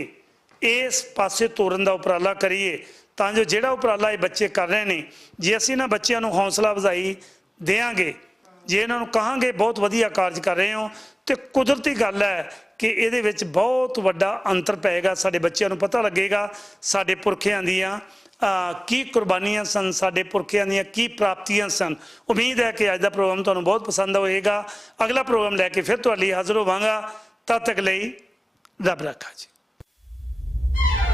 ਇਸ ਪਾਸੇ ਤੋਰਨ ਦਾ ਉਪਰਾਲਾ ਕਰੀਏ, ਤਾਂ ਜੋ ਜਿਹੜਾ ਉਪਰਾਲਾ ਇਹ ਬੱਚੇ ਕਰ ਰਹੇ ਨੇ, ਜੇ ਅਸੀਂ ਇਹਨਾਂ ਬੱਚਿਆਂ ਨੂੰ ਹੌਸਲਾ ਵਧਾਈ ਦੇਵਾਂਗੇ, ਜੇ ਇਹਨਾਂ ਨੂੰ ਕਹਾਂਗੇ ਬਹੁਤ ਵਧੀਆ ਕਾਰਜ ਕਰ ਰਹੇ ਹੋ, ਤੇ ਕੁਦਰਤੀ ਗੱਲ ਹੈ ਕਿ ਇਹਦੇ ਵਿੱਚ ਬਹੁਤ ਵੱਡਾ ਅੰਤਰ ਪਏਗਾ, ਸਾਡੇ ਬੱਚਿਆਂ ਨੂੰ ਪਤਾ ਲੱਗੇਗਾ, ਸਾਡੇ ਪੁਰਖਿਆਂ ਦੀਆਂ ਕੀ ਕੁਰਬਾਨੀਆਂ ਸਨ, ਸਾਡੇ ਪੁਰਖਿਆਂ ਦੀਆਂ ਕੀ ਪ੍ਰਾਪਤੀਆਂ ਸਨ। ਉਮੀਦ ਹੈ ਕਿ ਅੱਜ ਦਾ ਪ੍ਰੋਗਰਾਮ ਤੁਹਾਨੂੰ ਬਹੁਤ ਪਸੰਦ ਹੋਏਗਾ। ਅਗਲਾ ਪ੍ਰੋਗਰਾਮ ਲੈ ਕੇ ਫਿਰ ਤੁਹਾਡੇ ਲਈ ਹਾਜ਼ਰ ਹੋਵਾਂਗਾ। ਤਦ ਤੱਕ ਲਈ ਰੱਬ ਰੱਖਾ ਜੀ। Yeah.